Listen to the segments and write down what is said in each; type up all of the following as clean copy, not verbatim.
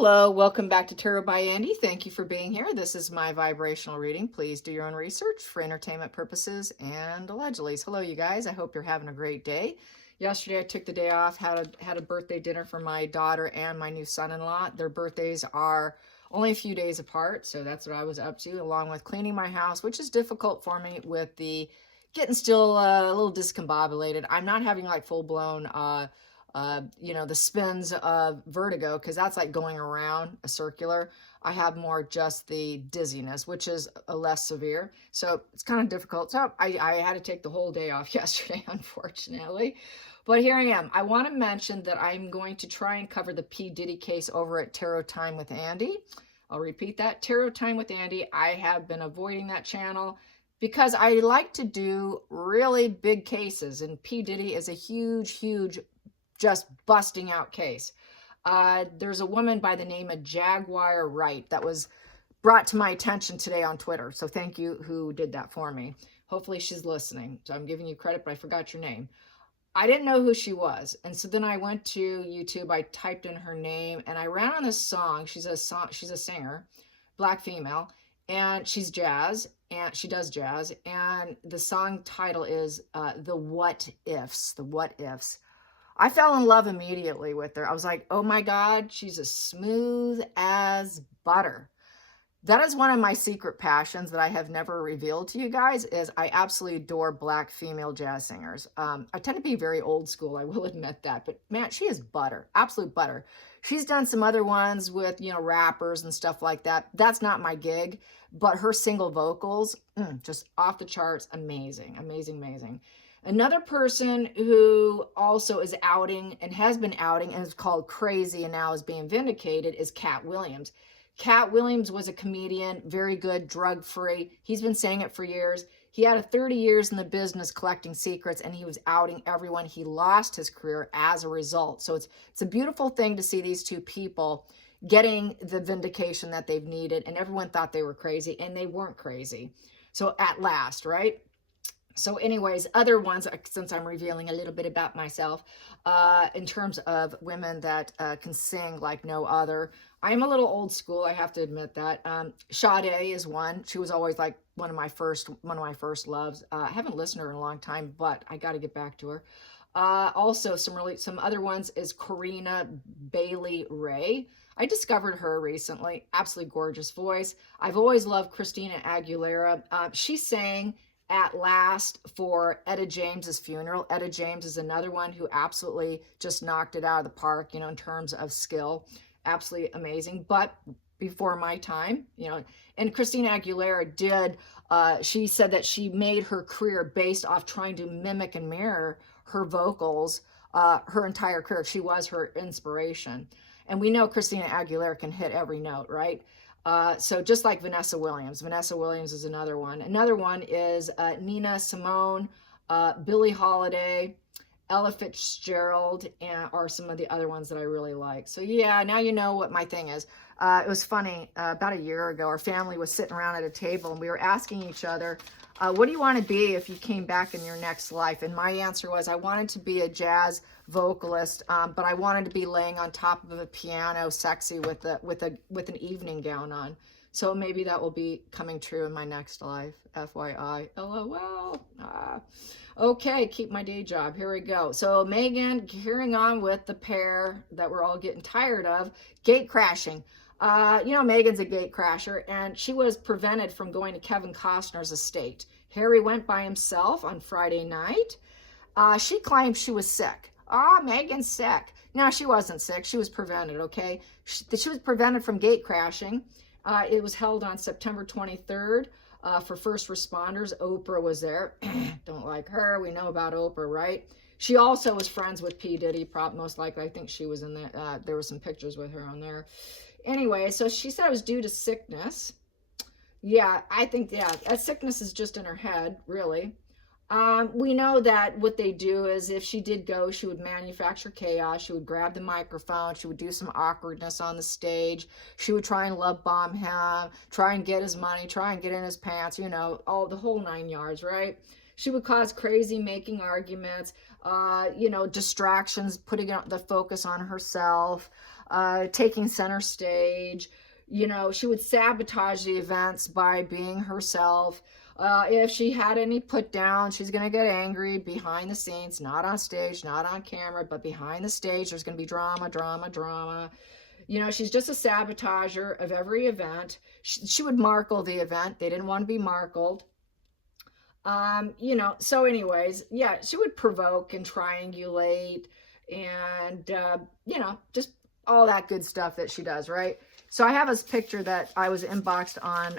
Hello, welcome back to Tarot by Andy. Thank you for being here. This is my vibrational reading. Please do your own research for entertainment purposes and allegedly. Hello, you guys. I hope you're having a great day. Yesterday, I took the day off, had a birthday dinner for my daughter and my new son-in-law. Their birthdays are only a few days apart, so that's what I was up to, along with cleaning my house, which is difficult for me with the getting still a little discombobulated. I'm not having like full-blown the spins of vertigo, because that's like going around a circular. I have more just the dizziness, which is a less severe. So it's kind of difficult. So I had to take the whole day off yesterday, unfortunately. But here I am. I want to mention that I'm going to try and cover the P Diddy case over at Tarot Time with Andy. I'll repeat that, Tarot Time with Andy. I have been avoiding that channel because I like to do really big cases, and P Diddy is a huge just busting out case. There's a woman by the name of Jaguar Wright that was brought to my attention today on Twitter. So thank you who did that for me. Hopefully she's listening. So I'm giving you credit, but I forgot your name. I didn't know who she was. And so then I went to YouTube, I typed in her name, and I ran on this song. She's a singer, black female, and she's jazz, and she does jazz. And the song title is The What Ifs, The What Ifs. I fell in love immediately with her. I was like, oh my God, she's as smooth as butter. That is one of my secret passions that I have never revealed to you guys, is I absolutely adore black female jazz singers. I tend to be very old school, I will admit that, but man, she is butter, absolute butter. She's done some other ones with, rappers and stuff like that. That's not my gig, but her single vocals, just off the charts, amazing, amazing. Another person who also is outing and has been outing and is called crazy and now is being vindicated is Katt Williams. Katt Williams was a comedian, very good, drug-free. He's been saying it for years. He had 30 years in the business collecting secrets, and he was outing everyone. He lost his career as a result. So it's a beautiful thing to see these two people getting the vindication that they've needed, and everyone thought they were crazy, and they weren't crazy. So at last, right? So anyways, other ones, since I'm revealing a little bit about myself, in terms of women that can sing like no other, I'm a little old school, I have to admit that. Sade is one. She was always like one of my first loves. I haven't listened to her in a long time, but I got to get back to her. Also, some other ones is Karina Bailey Ray. I discovered her recently. Absolutely gorgeous voice. I've always loved Christina Aguilera. She sang at last for Etta James's funeral. Etta James is another one who absolutely just knocked it out of the park, in terms of skill. Absolutely amazing, but before my time, and Christina Aguilera did, she said that she made her career based off trying to mimic and mirror her vocals, her entire career. She was her inspiration. And we know Christina Aguilera can hit every note, right? So just like Vanessa Williams. Vanessa Williams is another one. Another one is Nina Simone, Billie Holiday, Ella Fitzgerald, and are some of the other ones that I really like. So yeah, now you know what my thing is. It was funny, about a year ago, our family was sitting around at a table and we were asking each other, what do you want to be if you came back in your next life? And my answer was, I wanted to be a jazz vocalist, but I wanted to be laying on top of a piano, sexy, with an evening gown on. So maybe that will be coming true in my next life. FYI. LOL. Okay, keep my day job. Here we go. So Meghan, carrying on with the pair that we're all getting tired of, gate crashing. Meghan's a gate crasher, and she was prevented from going to Kevin Costner's estate. Harry went by himself on Friday night. She claimed she was sick. Meghan's sick. No, she wasn't sick. She was prevented, okay? She was prevented from gate crashing. It was held on September 23rd for first responders. Oprah was there. Don't like her. We know about Oprah, right? She also was friends with P Diddy, most likely. I think she was in there. There were some pictures with her on there. Anyway, so she said it was due to sickness. Yeah, I think, that sickness is just in her head, really. We know that what they do is if she did go, she would manufacture chaos. She would grab the microphone. She would do some awkwardness on the stage. She would try and love bomb him, try and get his money, try and get in his pants, all the whole 9 yards, right? She would cause crazy making arguments, distractions, putting the focus on herself. taking center stage. You know, she would sabotage the events by being herself. If she had any put down, she's going to get angry behind the scenes, not on stage, not on camera, but behind the stage. There's going to be drama, drama, drama. You know, she's just a sabotager of every event. She would markle the event. They didn't want to be markled. You know, so anyways, yeah, she would provoke and triangulate and, you know, just all that good stuff that she does, right? So I have this picture that I was inboxed on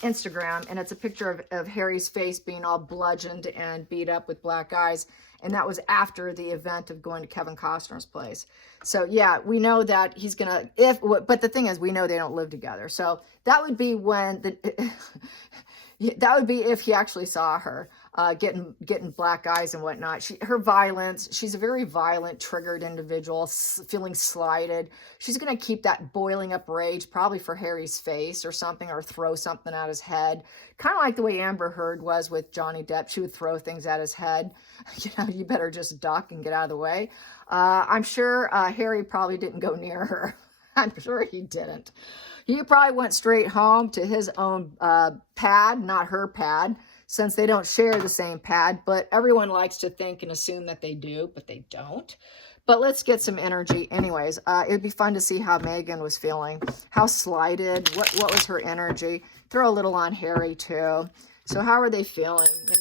Instagram, and it's a picture of Harry's face being all bludgeoned and beat up with black eyes. And that was after the event of going to Kevin Costner's place. So yeah, we know that he's gonna, but the thing is, we know they don't live together. So that would be when that would be if he actually saw her getting black eyes and whatnot. Her violence, she's a very violent, triggered individual, feeling slighted. She's going to keep that boiling up rage, probably for Harry's face or something, or throw something at his head. Kind of like the way Amber Heard was with Johnny Depp. She would throw things at his head. You know, you better just duck and get out of the way. I'm sure Harry probably didn't go near her. I'm sure he didn't. He probably went straight home to his own pad, not her pad, since they don't share the same pad. But everyone likes to think and assume that they do, but they don't. But let's get some energy. Anyways, it'd be fun to see how Meghan was feeling, how slighted, what was her energy. Throw a little on Harry too. So how are they feeling? You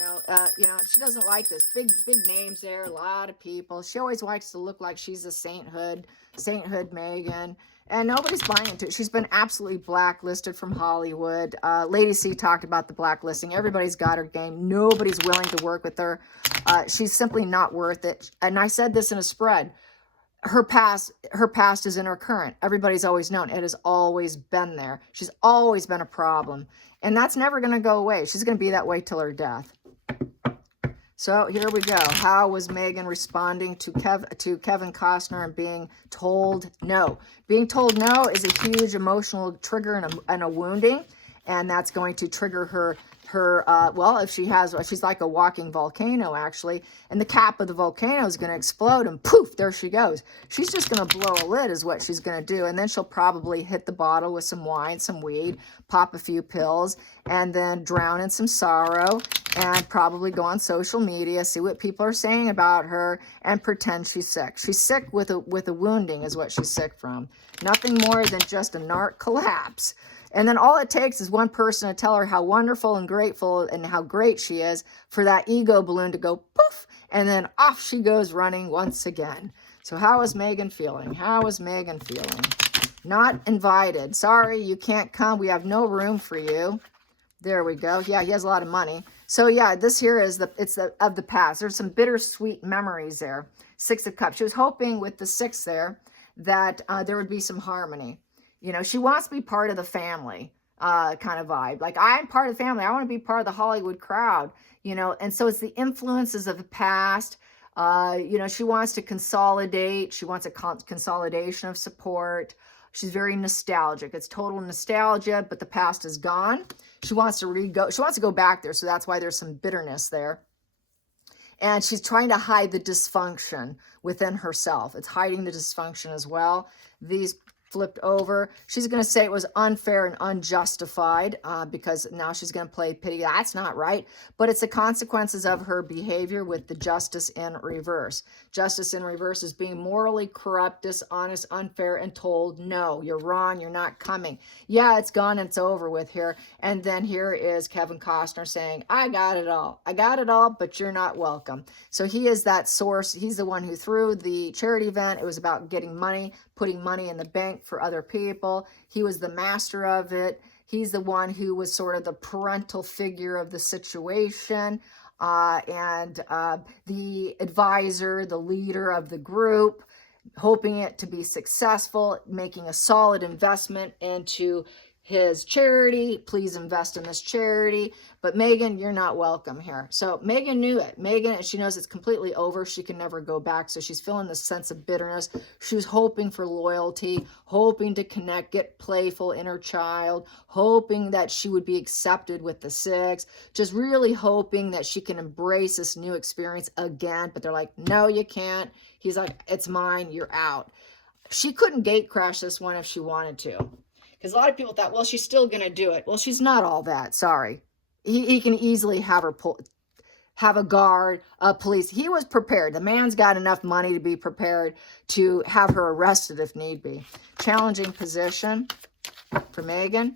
know, she doesn't like this. Big names there, a lot of people. She always likes to look like she's a sainthood Meghan. And nobody's buying into it. She's been absolutely blacklisted from Hollywood. Lady C talked about the blacklisting. Everybody's got her game. Nobody's willing to work with her. She's simply not worth it. And I said this in a spread. Her past is in her current. Everybody's always known. It has always been there. She's always been a problem. And that's never going to go away. She's going to be that way till her death. So here we go. How was Meghan responding to Kevin Costner and being told no? Being told no is a huge emotional trigger and a wounding, and that's going to trigger her. Well, if she's like a walking volcano, actually, and the cap of the volcano is going to explode, and poof, there she goes. She's just going to blow a lid is what she's going to do, and then she'll probably hit the bottle with some wine, some weed, pop a few pills, and then drown in some sorrow, and probably go on social media, see what people are saying about her, and pretend she's sick. She's sick with a wounding is what she's sick from. Nothing more than just a narc collapse. And then all it takes is one person to tell her how wonderful and grateful and how great she is for that ego balloon to go poof, and then off she goes running once again. So how is Meghan feeling? How is Meghan feeling? Not invited. Sorry, you can't come. We have no room for you. There we go. Yeah, he has a lot of money. So yeah, this here is of the past. There's some bittersweet memories there. Six of Cups. She was hoping with the six there that there would be some harmony. You know, she wants to be part of the family kind of vibe. Like, I'm part of the family. I want to be part of the Hollywood crowd, you know. And so it's the influences of the past. You know, she wants to consolidate. She wants a consolidation of support. She's very nostalgic. It's total nostalgia, but the past is gone. She wants to go back there. So that's why there's some bitterness there. And she's trying to hide the dysfunction within herself. It's hiding the dysfunction as well. These flipped over. She's going to say it was unfair and unjustified because now she's going to play pity. That's not right. But it's the consequences of her behavior with the justice in reverse. Justice in reverse is being morally corrupt, dishonest, unfair, and told, no, you're wrong, you're not coming. Yeah, it's gone, it's over with here. And then here is Kevin Costner saying, I got it all. I got it all, but you're not welcome. So he is that source. He's the one who threw the charity event. It was about getting money, putting money in the bank for other people. He was the master of it. He's the one who was sort of the parental figure of the situation and the advisor, the leader of the group, hoping it to be successful, making a solid investment into his charity. Please invest in this charity. But Meghan, you're not welcome here. So Meghan knew it. Meghan, she knows it's completely over. She can never go back. So she's feeling this sense of bitterness. She was hoping for loyalty, hoping to connect, get playful inner child, hoping that she would be accepted with the six, just really hoping that she can embrace this new experience again. But they're like, no, you can't. He's like, it's mine. You're out. She couldn't gate crash this one if she wanted to. Because a lot of people thought, well, she's still going to do it. Well, she's not all that. Sorry. He can easily have her have a guard, a police. He was prepared. The man's got enough money to be prepared to have her arrested if need be. Challenging position for Meghan.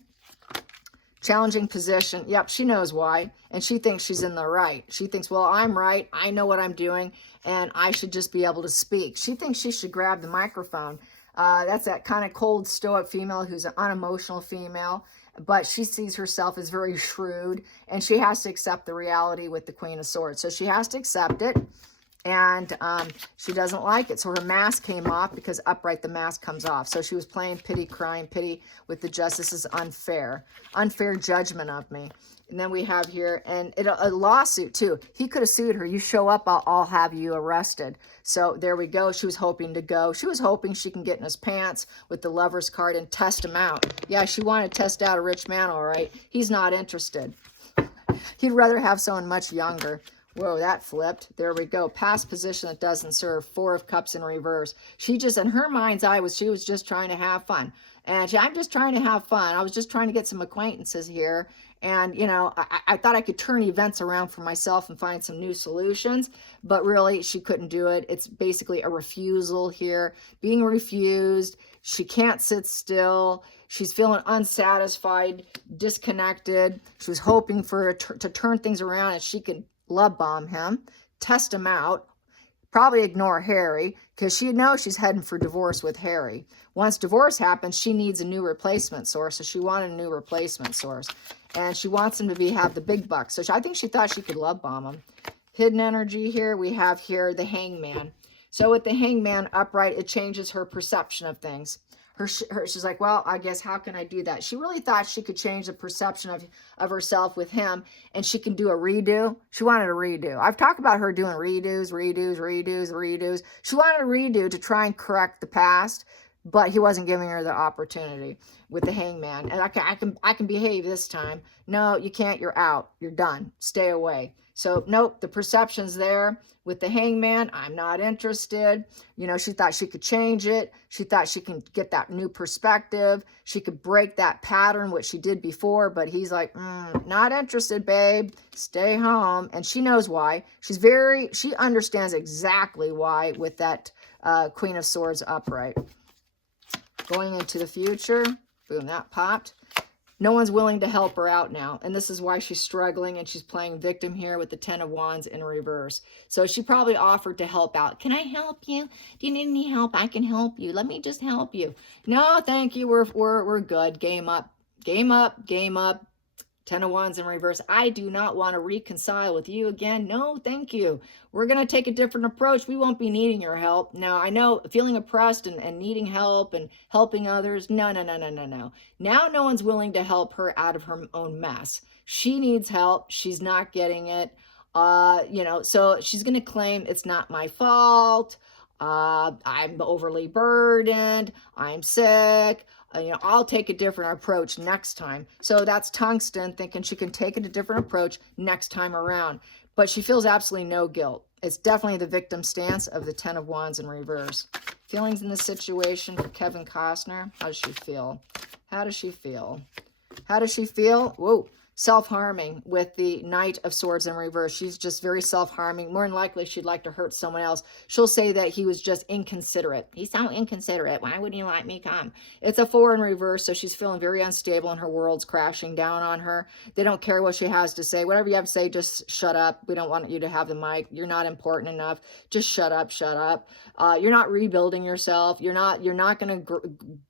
Challenging position. Yep, she knows why. And she thinks she's in the right. She thinks, well, I'm right. I know what I'm doing. And I should just be able to speak. She thinks she should grab the microphone. That's that kind of cold, stoic female who's an unemotional female. But she sees herself as very shrewd. And she has to accept the reality with the Queen of Swords. So she has to accept it. And she doesn't like it. So her mask came off because upright the mask comes off. So she was playing pity, crying pity with the judge. This is unfair. Unfair judgment of me. And then we have here, and a lawsuit too. He could have sued her. You show up, I'll have you arrested. So there we go. She was hoping to go. She was hoping she can get in his pants with the lover's card and test him out. Yeah, she wanted to test out a rich man, all right. He's not interested. He'd rather have someone much younger. Whoa, that flipped. There we go. Past position that doesn't serve. 4 of Cups in reverse. She just, in her mind's eye, she was just trying to have fun. And I'm just trying to have fun. I was just trying to get some acquaintances here. And, you know, I thought I could turn events around for myself and find some new solutions. But really, she couldn't do it. It's basically a refusal here. Being refused. She can't sit still. She's feeling unsatisfied, disconnected. She was hoping for to turn things around and she could love bomb him, test him out, probably ignore Harry, because she knows she's heading for divorce with Harry. Once divorce happens, she needs a new replacement source, so she wanted a new replacement source. And she wants him to have the big bucks. So I think she thought she could love bomb him. Hidden energy here, we have here the Hangman. So with the Hangman upright, it changes her perception of things. She's like, well, I guess, how can I do that? She really thought she could change the perception of herself with him, and she can do a redo. She wanted a redo. I've talked about her doing redos. She wanted a redo to try and correct the past, but he wasn't giving her the opportunity with the Hangman. And I can behave this time. No, you can't. You're out. You're done. Stay away. So, nope, the perception's there. With the Hangman, I'm not interested. You know, she thought she could change it. She thought she can get that new perspective. She could break that pattern, which she did before, but he's like, not interested, babe. Stay home. And she knows why. She understands exactly why with that Queen of Swords upright. Going into the future, boom, that popped. No one's willing to help her out now. And this is why she's struggling and she's playing victim here with the 10 of Wands in reverse. So she probably offered to help out. Can I help you? Do you need any help? I can help you. Let me just help you. No, thank you. We're good. Game up. Game up. Game up. 10 of Wands in reverse. I do not want to reconcile with you again. No, thank you. We're going to take a different approach. We won't be needing your help. Now, I know feeling oppressed and needing help and helping others. No. Now no one's willing to help her out of her own mess. She needs help. She's not getting it. So she's going to claim it's not my fault. I'm overly burdened. I'm sick. I'll take a different approach next time. So that's tungsten, thinking she can take it a different approach next time around. But she feels absolutely no guilt. It's definitely the victim stance of the 10 of Wands in reverse. Feelings in this situation for Kevin Costner. How does she feel? How does she feel? How does she feel? Whoa. Self-harming with the Knight of Swords in reverse. She's just very self-harming. More than likely, she'd like to hurt someone else. She'll say that he was just inconsiderate. He's so inconsiderate. Why wouldn't he let me come? It's a 4 in reverse, so she's feeling very unstable and her world's crashing down on her. They don't care what she has to say. Whatever you have to say, just shut up. We don't want you to have the mic. You're not important enough. Just shut up, shut up. You're not rebuilding yourself. You're not going to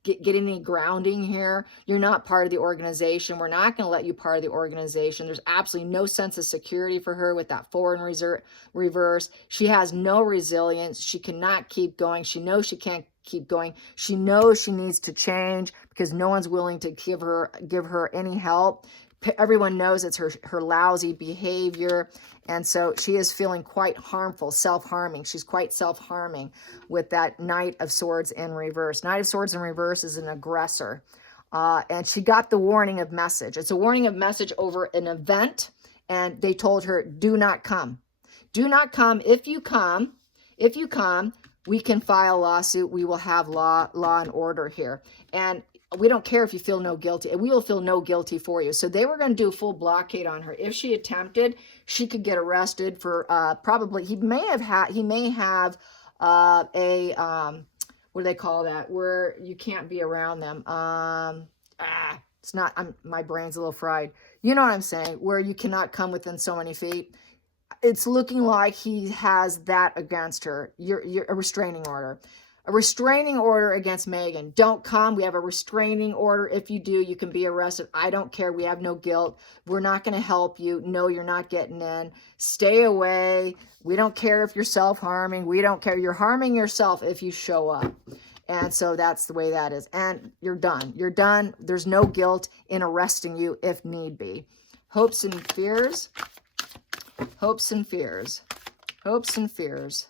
get any grounding here. You're not part of the organization. We're not going to let you part of the organization. There's absolutely no sense of security for her with that 4 in reverse. She has no resilience. She cannot keep going. She knows she can't keep going. She knows she needs to change because no one's willing to give her any help. Everyone knows it's her lousy behavior. And so she is feeling quite harmful, self-harming. She's quite self-harming with that Knight of Swords in reverse. Knight of Swords in reverse is an aggressor. And she got the warning of message. It's a warning of message over an event. And they told her, do not come. Do not come. If you come, we can file a lawsuit. We will have law and order here. And we don't care if you feel no guilty. And we will feel no guilty for you. So they were going to do a full blockade on her. If she attempted, she could get arrested for probably, he may have what do they call that? Where you can't be around them. It's not, my brain's a little fried. You know what I'm saying? Where you cannot come within so many feet. It's looking like he has that against her. You're a restraining order. A restraining order against Meghan. Don't come. We have a restraining order. If you do, you can be arrested. I don't care. We have no guilt. We're not going to help you. No, you're not getting in. Stay away. We don't care if you're self-harming. We don't care. You're harming yourself if you show up. And so that's the way that is. And you're done. You're done. There's no guilt in arresting you if need be. Hopes and fears. Hopes and fears. Hopes and fears.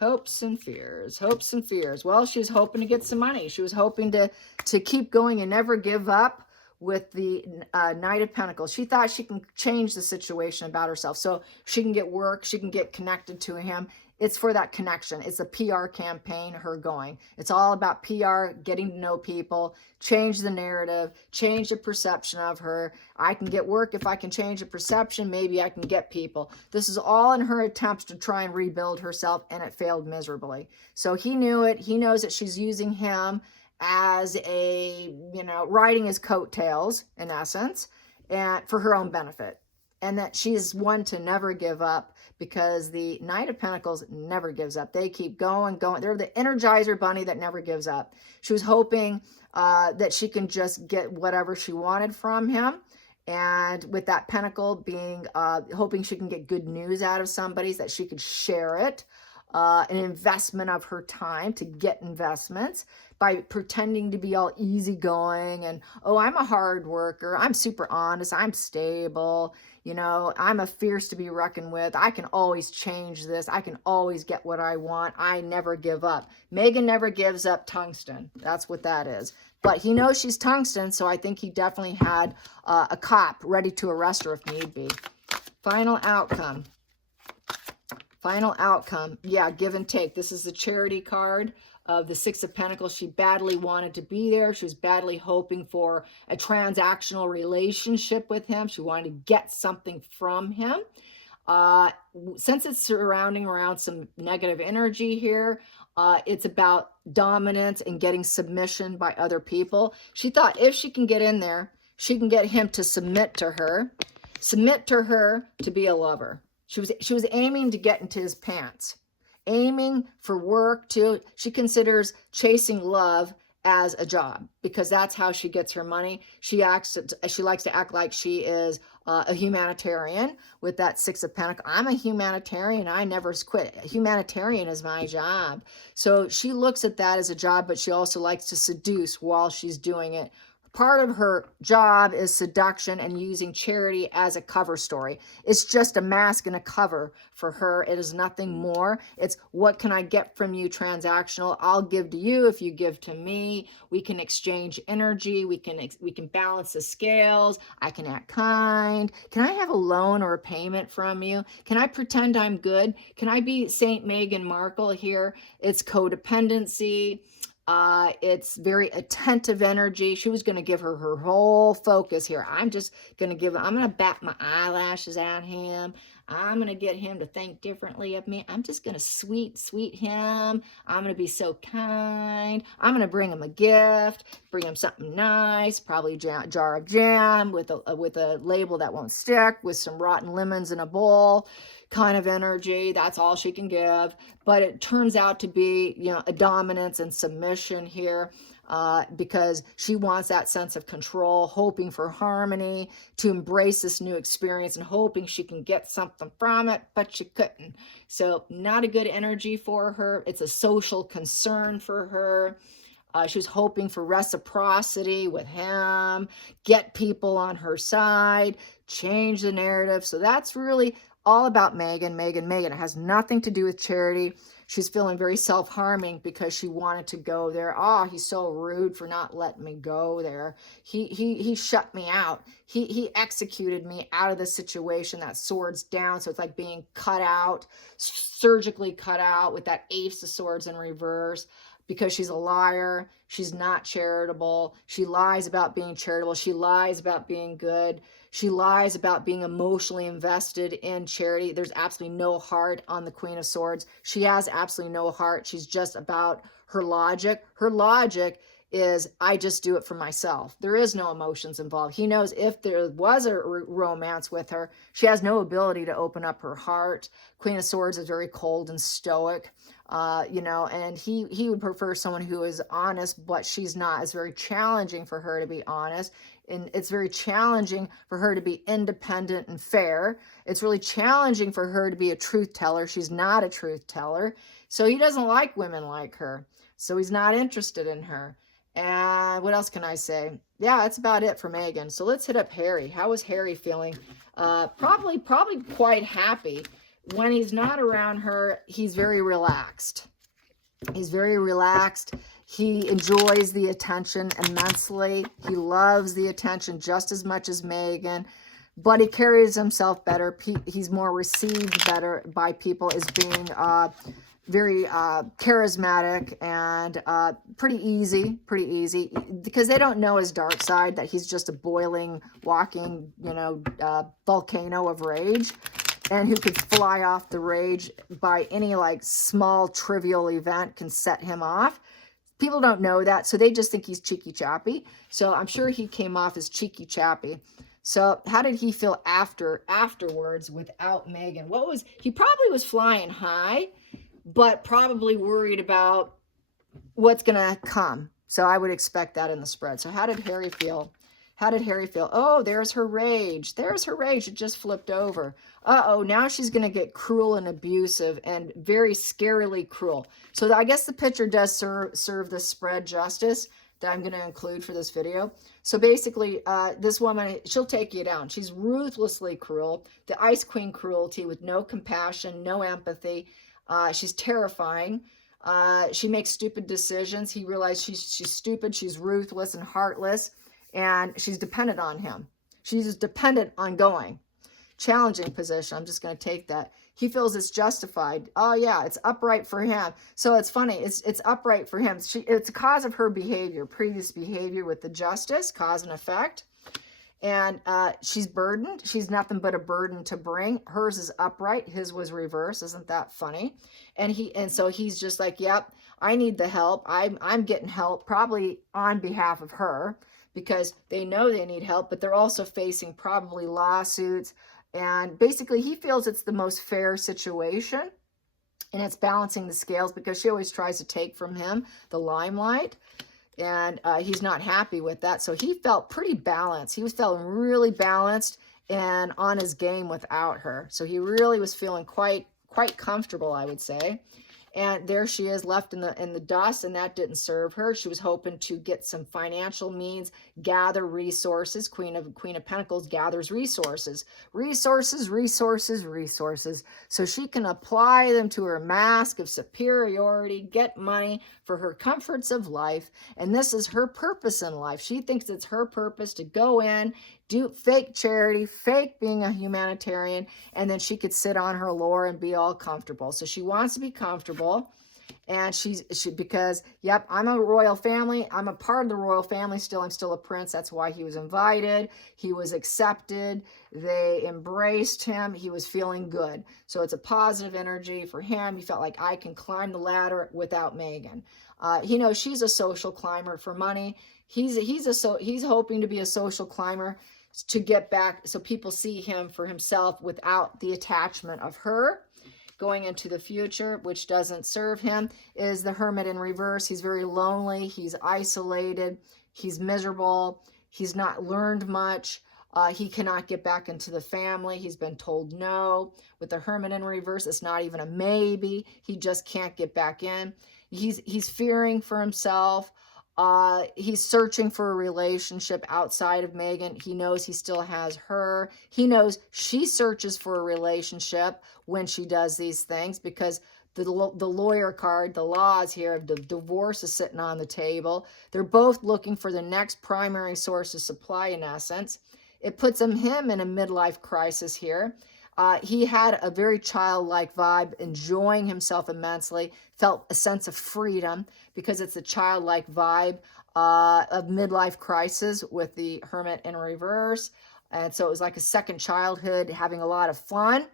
Hopes and fears. Hopes and fears. Well, she was hoping to get some money. She was hoping to keep going and never give up with the Knight of Pentacles. She thought she can change the situation about herself. So she can get work. She can get connected to him. It's for that connection. It's a PR campaign, her going. It's all about PR, getting to know people, change the narrative, change the perception of her. I can get work if I can change the perception. Maybe I can get people. This is all in her attempts to try and rebuild herself, and it failed miserably. So he knew it. He knows that she's using him as a, riding his coattails, in essence, and for her own benefit. And that she is one to never give up, because the Knight of Pentacles never gives up. They keep going. They're the Energizer Bunny that never gives up. She was hoping that she can just get whatever she wanted from him. And with that pentacle being, hoping she can get good news out of somebody, that she could share it. An investment of her time to get investments by pretending to be all easygoing and, oh, I'm a hard worker. I'm super honest. I'm stable. I'm a fierce to be reckoned with. I can always change this. I can always get what I want. I never give up. Meghan never gives up tungsten. That's what that is. But he knows she's tungsten, so I think he definitely had a cop ready to arrest her if need be. Final outcome. Final outcome. Yeah, give and take. This is the charity card of the Six of Pentacles. She badly wanted to be there. She was badly hoping for a transactional relationship with him. She wanted to get something from him. Since it's surrounding around some negative energy here, it's about dominance and getting submission by other people. She thought if she can get in there, she can get him to submit to her to be a lover. She was aiming to get into his pants, aiming for work too. She considers chasing love as a job because that's how she gets her money. She likes to act like she is a humanitarian with that Six of Pentacles. I'm a humanitarian. I never quit. Humanitarian is my job. So she looks at that as a job, but she also likes to seduce while she's doing it. Part of her job is seduction and using charity as a cover story. It's just a mask and a cover for her. It is nothing more. It's what can I get from you, transactional? I'll give to you if you give to me. We can exchange energy. We can balance the scales. I can act kind. Can I have a loan or a payment from you? Can I pretend I'm good? Can I be Saint Meghan Markle here? It's codependency. It's very attentive energy. She was going to give her whole focus here. I'm going to bat my eyelashes at him. I'm going to get him to think differently of me. I'm just going to sweet him. I'm going to be so kind. I'm going to bring him a gift, bring him something nice, probably a jar of jam with a label that won't stick, with some rotten lemons in a bowl kind of energy. That's all she can give. But it turns out to be, a dominance and submission here. Because she wants that sense of control, hoping for harmony, to embrace this new experience and hoping she can get something from it, but she couldn't. So not a good energy for her. It's a social concern for her. She was hoping for reciprocity with him, get people on her side, change the narrative. So that's really all about Meghan. It has nothing to do with charity. She's feeling very self-harming because she wanted to go there. Oh, he's so rude for not letting me go there. He shut me out. He executed me out of the situation. That sword's down, so it's like being cut out, surgically cut out with that ace of swords in reverse. Because she's a liar, she's not charitable, she lies about being charitable, she lies about being good, she lies about being emotionally invested in charity. There's absolutely no heart on the Queen of Swords. She has absolutely no heart. She's just about her logic. Her logic is, I just do it for myself. There is no emotions involved. He knows if there was a romance with her, she has no ability to open up her heart. Queen of Swords is very cold and stoic. You know, and he would prefer someone who is honest, but she's not. It's very challenging for her to be honest, and it's very challenging for her to be independent and fair. It's really challenging for her to be a truth teller. She's not a truth teller, so he doesn't like women like her, so he's not interested in her. And what else can I say? Yeah, that's about it for Meghan. So let's hit up Harry. How is Harry feeling? Probably quite happy. When he's not around her, he's very relaxed. He's very relaxed. He enjoys the attention immensely. He loves the attention just as much as Meghan, but he carries himself better. He's more received better by people as being very charismatic and pretty easy, because they don't know his dark side, that he's just a boiling, walking, you know, volcano of rage, and who could fly off the rage by any like small trivial event can set him off. People don't know that, so they just think he's cheeky chappy. So I'm sure he came off as cheeky chappy. So how did he feel afterwards without Meghan? He probably was flying high, but probably worried about what's gonna come. So I would expect that in the spread. So how did Harry feel? How did Harry feel? Oh, there's her rage. There's her rage. It just flipped over. Uh-oh, now she's going to get cruel and abusive and very scarily cruel. So I guess the picture does serve the spread justice that I'm going to include for this video. So basically, this woman, she'll take you down. She's ruthlessly cruel. The Ice Queen cruelty with no compassion, no empathy. She's terrifying. She makes stupid decisions. He realized she's stupid. She's ruthless and heartless. And she's dependent on him. She's dependent on going. Challenging position. I'm just going to take that. He feels it's justified. Oh, yeah, it's upright for him. So it's funny. It's upright for him. It's a cause of her behavior, previous behavior with the justice, cause and effect. And she's burdened. She's nothing but a burden to bring. Hers is upright. His was reverse. Isn't that funny? And so he's just like, yep, I need the help. I'm getting help, probably on behalf of her, because they know they need help, but they're also facing probably lawsuits. And basically, he feels it's the most fair situation, and it's balancing the scales because she always tries to take from him the limelight, and he's not happy with that. So he felt pretty balanced. He was feeling really balanced and on his game without her. So he really was feeling quite comfortable, I would say. And there she is left in the dust, and that didn't serve her. She was hoping to get some financial means, gather resources. Queen of Pentacles gathers resources. Resources. So she can apply them to her mask of superiority, get money for her comforts of life. And this is her purpose in life. She thinks it's her purpose to go in, do fake charity, fake being a humanitarian, and then she could sit on her lore and be all comfortable. So she wants to be comfortable, and because, yep, I'm a royal family. I'm a part of the royal family still. I'm still a prince. That's why he was invited. He was accepted. They embraced him. He was feeling good. So it's a positive energy for him. He felt like, I can climb the ladder without Meghan. You know, she's a social climber for money. He's hoping to be a social climber to get back so people see him for himself without the attachment of her. Going into the future, which doesn't serve him, is the Hermit in reverse. He's very lonely. He's isolated. He's miserable. He's not learned much. He cannot get back into the family. He's been told no. With the Hermit in reverse, it's not even a maybe. He just can't get back in. He's fearing for himself. He's searching for a relationship outside of Meghan. He knows he still has her. He knows she searches for a relationship when she does these things, because the lawyer card, the laws here, the divorce is sitting on the table. They're both looking for the next primary source of supply, in essence. It puts him in a midlife crisis here. He had a very childlike vibe, enjoying himself immensely, felt a sense of freedom because it's a childlike vibe of midlife crisis with the Hermit in reverse. And so it was like a second childhood, having a lot of fun.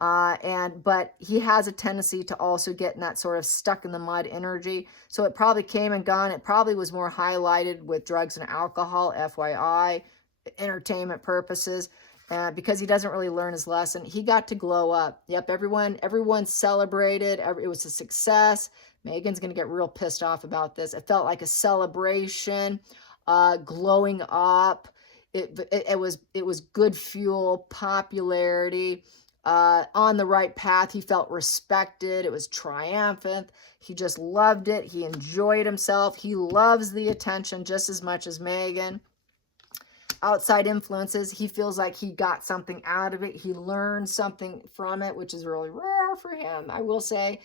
But he has a tendency to also get in that sort of stuck in the mud energy. So it probably came and gone. It probably was more highlighted with drugs and alcohol, FYI, entertainment purposes. Because he doesn't really learn his lesson. He got to glow up. Yep, everyone celebrated. It was a success. Meghan's going to get real pissed off about this. It felt like a celebration, glowing up. It was good fuel, popularity, on the right path. He felt respected. It was triumphant. He just loved it. He enjoyed himself. He loves the attention just as much as Meghan. Outside influences, he feels like he got something out of it. He learned something from it, which is really rare for him, I will say.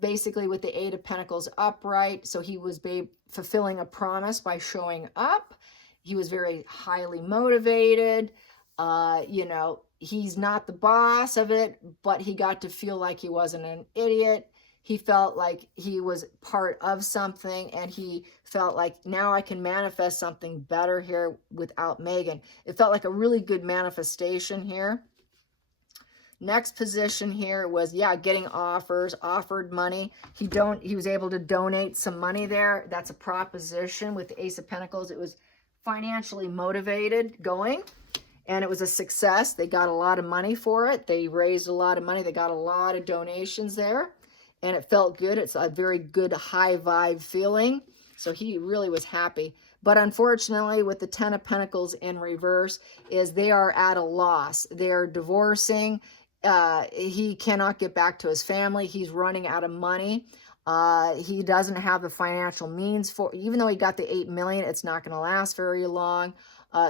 Basically with the Eight of Pentacles upright, so he was fulfilling a promise by showing up. He was very highly motivated. He's not the boss of it, but he got to feel like he wasn't an idiot. He felt like he was part of something, and he felt like, now I can manifest something better here without Meghan. It felt like a really good manifestation here. Next position here was, getting offered money. He was able to donate some money there. That's a proposition with the Ace of Pentacles. It was financially motivated going, and it was a success. They got a lot of money for it. They raised a lot of money. They got a lot of donations there. And it felt good. It's a very good high vibe feeling. So he really was happy. But unfortunately, with the Ten of Pentacles in reverse, is they are at a loss. They're divorcing. He cannot get back to his family. He's running out of money. He doesn't have the financial means for, even though he got the 8 million, it's not going to last very long.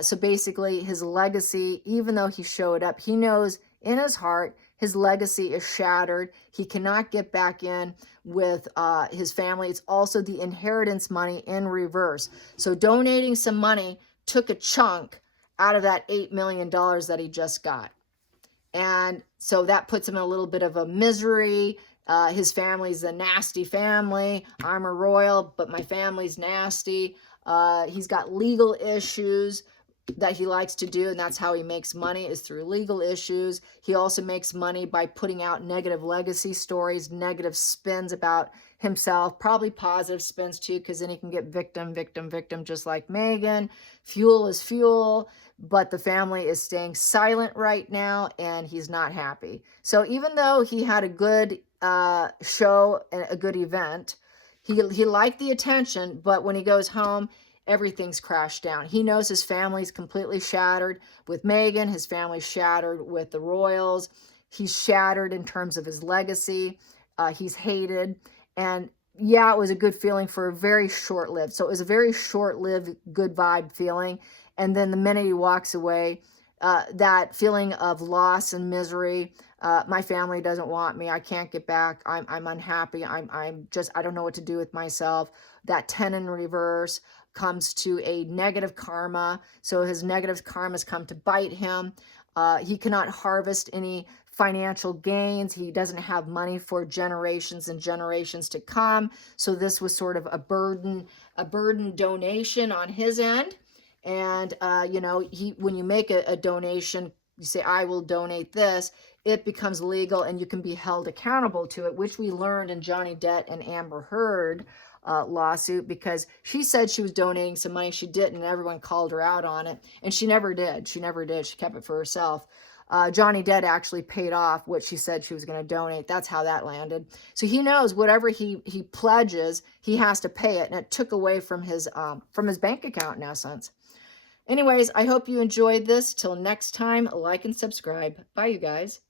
So basically his legacy, even though he showed up, he knows in his heart, his legacy is shattered. He cannot get back in with his family. It's also the inheritance money in reverse. So donating some money took a chunk out of that $8 million that he just got. And so that puts him in a little bit of a misery. His family's a nasty family. I'm a royal, but my family's nasty. He's got legal issues that he likes to do, and that's how he makes money, is through legal issues. He also makes money by putting out negative legacy stories, negative spins about himself, probably positive spins too, because then he can get victim, just like Meghan. Fuel is fuel, but the family is staying silent right now, and he's not happy. So even though he had a good show and a good event, he liked the attention, but when he goes home, everything's crashed down. He knows his family's completely shattered with Meghan. His family's shattered with the royals. He's shattered in terms of his legacy. He's hated. And yeah, it was a good feeling for a very short-lived. So it was a very short-lived, good vibe feeling. And then the minute he walks away, that feeling of loss and misery, my family doesn't want me. I can't get back. I'm unhappy. I don't know what to do with myself. That 10 in reverse comes to a negative karma. So his negative karmas come to bite him. He cannot harvest any financial gains. He doesn't have money for generations and generations to come. So this was sort of a burden donation on his end. And, when you make a donation, you say, I will donate this, it becomes legal and you can be held accountable to it, which we learned in Johnny Depp and Amber Heard lawsuit, because she said she was donating some money. She didn't, and everyone called her out on it. And she never did. She kept it for herself. Johnny Depp actually paid off what she said she was going to donate. That's how that landed. So he knows whatever he pledges, he has to pay it. And it took away from his bank account in essence. Anyways, I hope you enjoyed this. Till next time, like and subscribe. Bye, you guys.